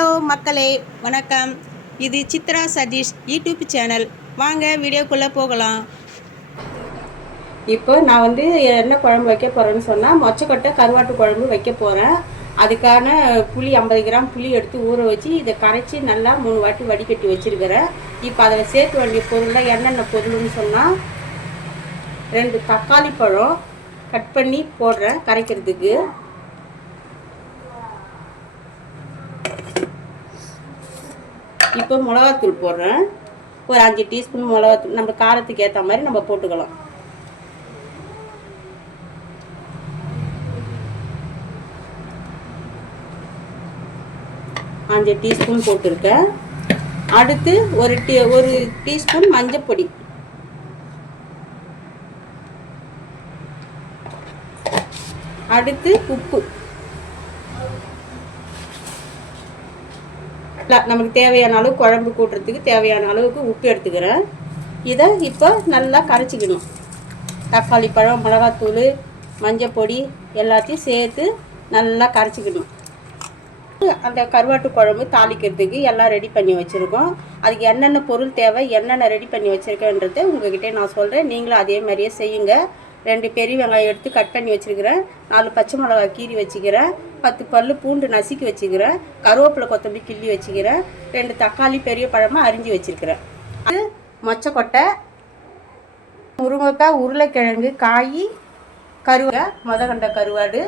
Hello மக்களே, வணக்கம். இது சித்ரா சதீஷ் யூடியூப் சேனல். வாங்க வீடியோக்குள்ளே போகலாம். இப்போ நான் என்ன குழம்பு வைக்க போகிறேன்னு சொன்னால், மொச்சக்கொட்டை கருவாட்டு குழம்பு வைக்க போகிறேன். அதுக்கான புளி 50 கிராம் புளி எடுத்து ஊற வச்சு இதை கரைச்சி நல்லா 3 வாட்டி வடிகட்டி வச்சுருக்கிறேன். இப்போ அதில் சேர்க்க வேண்டிய பொருளில் என்னென்ன பொருள்னு சொன்னால், 2 தக்காளி பழம் கட் பண்ணி போடுறேன் கரைக்கிறதுக்கு. இப்போ மிளகாத்தூள் போடுறேன். ஒரு 5 டீஸ்பூன் மிளகாத்தூள், நம்ம காரத்துக்கு ஏற்ற மாதிரி நம்ம போட்டுக்கலாம். அஞ்சு டீஸ்பூன் போட்டிருக்கேன். அடுத்து ஒரு டீஸ்பூன் மஞ்சள் பொடி, அடுத்து உப்பு, நமக்கு தேவையான அளவு குழம்பு கூட்டுறதுக்கு தேவையான அளவுக்கு உப்பு எடுத்துக்கிறேன். இதை இப்போ நல்லா கரைச்சிக்கணும். தக்காளி பழம், மிளகாத்தூள், மஞ்சள் பொடி எல்லாத்தையும் சேர்த்து நல்லா கரைச்சிக்கணும். அந்த கருவாட்டு குழம்பு தாளிக்கிறதுக்கு எல்லாம் ரெடி பண்ணி வச்சுருக்கோம். அதுக்கு என்னென்ன பொருள் தேவை, என்னென்ன ரெடி பண்ணி வச்சுருக்கேன்றதை உங்கள்கிட்ட நான் சொல்கிறேன். நீங்களும் அதே மாதிரியே செய்யுங்க. 2 பெரிய வெங்காயம் எடுத்து கட் பண்ணி வச்சுருக்கிறேன். 4 பச்சை மிளகாய் கீறி வச்சுக்கிறேன். 10 பல் பூண்டு நசுக்கி வச்சுக்கிறேன். கருவேப்பிலை கொத்தமல்லி கிள்ளி வச்சுக்கிறேன். 2 தக்காளி பெரிய பழமாக அரிஞ்சு வச்சுருக்கிறேன். அது மொச்சக்கொட்டை, முருங்கைக்காய், உருளைக்கிழங்கு, காய், மொதகண்ட கருவாடு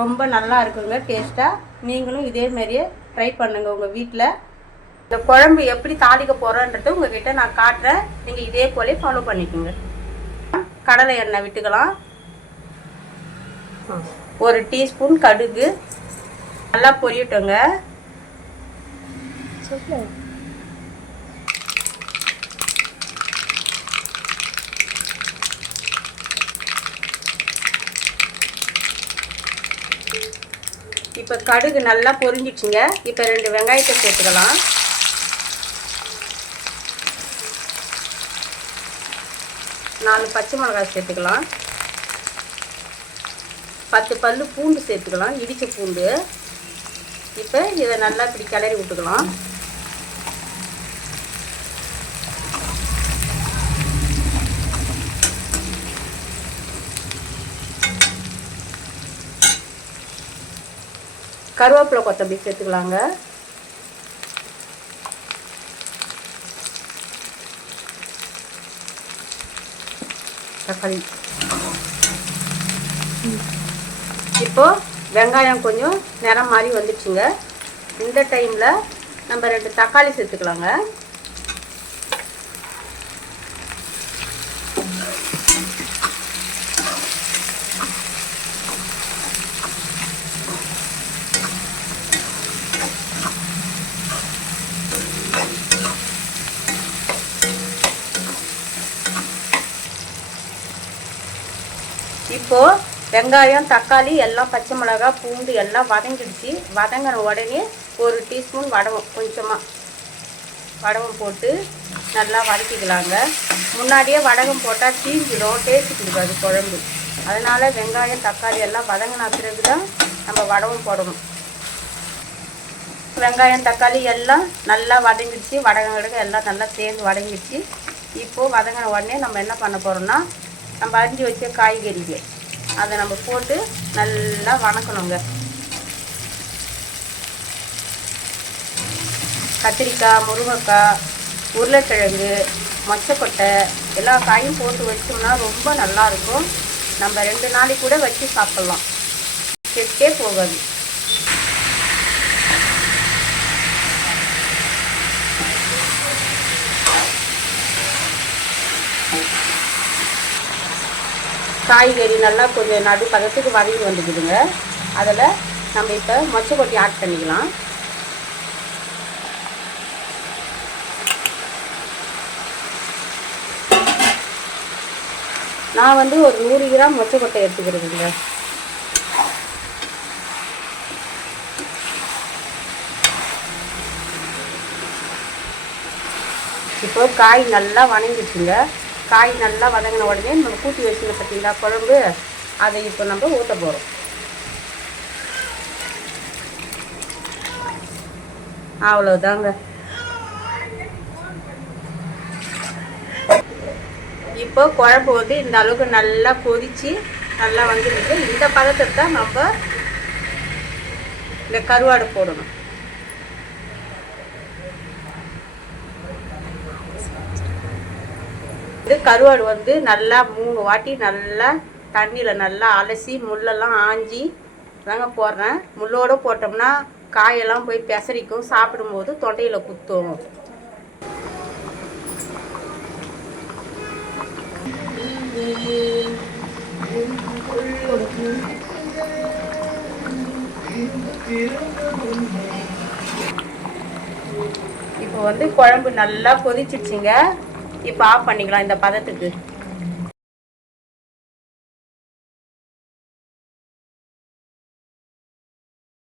ரொம்ப நல்லா இருக்குங்க டேஸ்ட்டாக. நீங்களும் இதே மாதிரியே ட்ரை பண்ணுங்கள் உங்கள் வீட்டில். இந்த குழம்பு எப்படி தாளிக்க போகிறோன்றதை உங்கள்கிட்ட நான் காட்டுறேன். நீங்கள் இதே போல ஃபாலோ பண்ணிக்கோங்க. கடலை எண்ணெய் விட்டுக்கலாம். 1 டீஸ்பூன் கடுகு நல்லா பொரியட்டுங்க. இப்போ கடுகு நல்லா பொரிஞ்சிடுச்சுங்க. இப்போ 2 வெங்காயத்தை சேர்த்துக்கலாம். 4 பச்சை மிளகாய் சேர்த்துக்கலாம். 10 பல் பூண்டு சேர்த்துக்கலாம், இடித்த பூண்டு. இப்போ இதை நல்லா இப்படி கிளறி விட்டுக்கலாம். கருவேப்பிலை கொத்தமல்லி சேர்த்துக்கலாங்க. தக்காளி. இப்போ வெங்காயம் கொஞ்சம் நிறம் மாதிரி வந்துடுச்சுங்க. இந்த டைமில் நம்ம 2 தக்காளி சேர்த்துக்கலாங்க. இப்போது வெங்காயம், தக்காளி எல்லாம், பச்சை மிளகாய், பூண்டு எல்லாம் வதங்கிடுச்சு. வதங்கின உடனே 1 டீஸ்பூன் வடகம், கொஞ்சமாக வடகம் போட்டு நல்லா வதக்கிக்கலாங்க. முன்னாடியே வடகம் போட்டால் தீஞ்சிடும், டேஸ்ட்டு கொடுக்காது குழம்பு. அதனால் வெங்காயம், தக்காளி எல்லாம் வதங்கின பிறகு தான் நம்ம வடகம் போடணும். வெங்காயம், தக்காளி எல்லாம் நல்லா வதங்கிடுச்சு. வடகம் எல்லாம் நல்லா சேர்ந்து வதங்கிடுச்சு. இப்போது வதங்கின உடனே நம்ம என்ன பண்ண போகிறோம்னா, நம்ம அரிஞ்சு வச்ச காய்கறிகள் அதை நம்ம போட்டு நல்லா வதக்கணுங்க. கத்திரிக்காய், முருங்கைக்காய், உருளைக்கிழங்கு, மொச்சக்கொட்டை எல்லா காயும் போட்டு வச்சோம்னா ரொம்ப நல்லாயிருக்கும். நம்ம 2 நாளைக்கு கூட வச்சு சாப்பிட்லாம், கெட்டே போகாது. காய்கறி நல்லா கொஞ்சம் நடு பதத்துக்கு வதங்கி வந்துக்குதுங்க. அதில் நம்ம இப்போ மொச்சக்கொட்டை ஆட் பண்ணிக்கலாம். நான் ஒரு 100 கிராம் மொச்சக்கொட்டை எடுத்துக்கிறதுங்க. இப்போ காய் நல்லா வதங்கிடுச்சுங்க. காய் நல்லா வதங்கின உடனே நம்ம கூட்டி வச்சுருந்த பார்த்தீங்களா குழம்பு, அதை இப்போ நம்ம ஊற்ற போகிறோம். அவ்வளோதாங்க. இப்போ குழம்பு வந்து இந்த அளவுக்கு நல்லா கொதிச்சு நல்லா வந்துருக்கு. இந்த பதத்துக்கு தான் நம்ம இந்த கருவாடு போடணும். இது கருவாடு வந்து நல்லா 3 வாட்டி நல்லா தண்ணியில் நல்லா அலசி முள்ளெல்லாம் ஆஞ்சி தாங்க போடுறேன். முள்ளோடு போட்டோம்னா காயெல்லாம் போய் பெசரிக்கும், சாப்பிடும்போது தொண்டையில் குத்தும். இப்போ வந்து குழம்பு நல்லா கொதிச்சிடுச்சுங்க. இப்போ ஆஃப் பண்ணிக்கலாம் இந்த பதத்துக்கு.